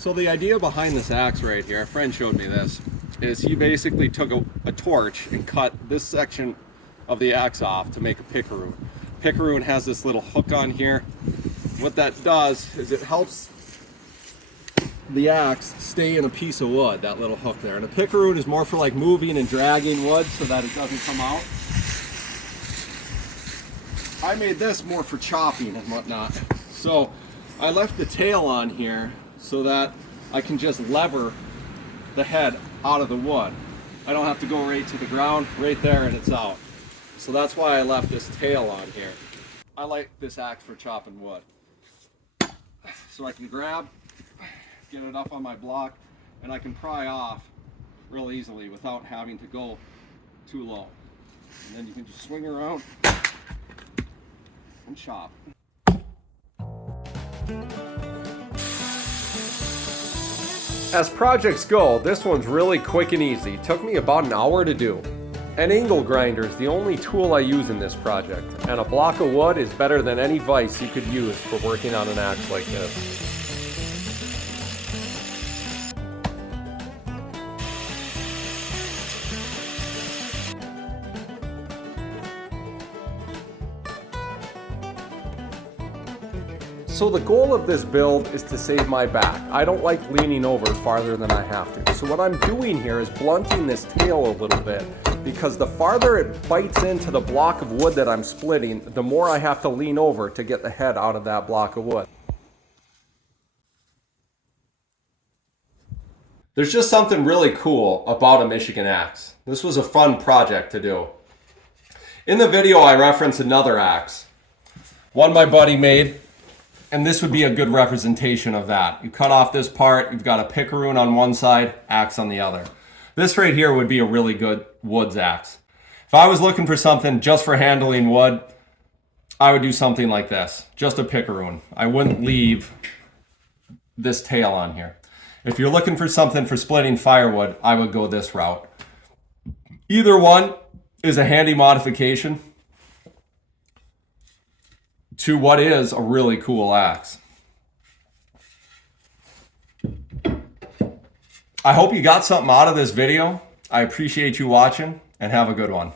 So the idea behind this axe right here, a friend showed me this, is he basically took a torch and cut this section of the axe off to make a picaroon. Picaroon has this little hook on here. What that does is it helps the axe stay in a piece of wood, that little hook there. And a picaroon is more for like moving and dragging wood so that it doesn't come out. I made this more for chopping and whatnot. So I left the tail on here so that I can just lever the head out of the wood. I don't have to go right to the ground, right there, and it's out. So that's why I left this tail on here. I like this axe for chopping wood. So I can grab, get it up on my block, and I can pry off real easily without having to go too low. And then you can just swing around and chop. As projects go, this one's really quick and easy. It took me about an hour to do. An angle grinder is the only tool I use in this project, and a block of wood is better than any vise you could use for working on an axe like this. So the goal of this build is to save my back. I don't like leaning over farther than I have to. So what I'm doing here is blunting this tail a little bit, because the farther it bites into the block of wood that I'm splitting, the more I have to lean over to get the head out of that block of wood. There's just something really cool about a Michigan axe. This was a fun project to do. In the video I referenced another axe, one my buddy made. And this would be a good representation of that. You cut off this part, you've got a picaroon on one side, axe on the other. This right here would be a really good woods axe. If I was looking for something just for handling wood, I would do something like this, just a picaroon. I wouldn't leave this tail on here. If you're looking for something for splitting firewood, I would go this route. Either one is a handy modification to what is a really cool axe. I hope you got something out of this video. I appreciate you watching, and have a good one.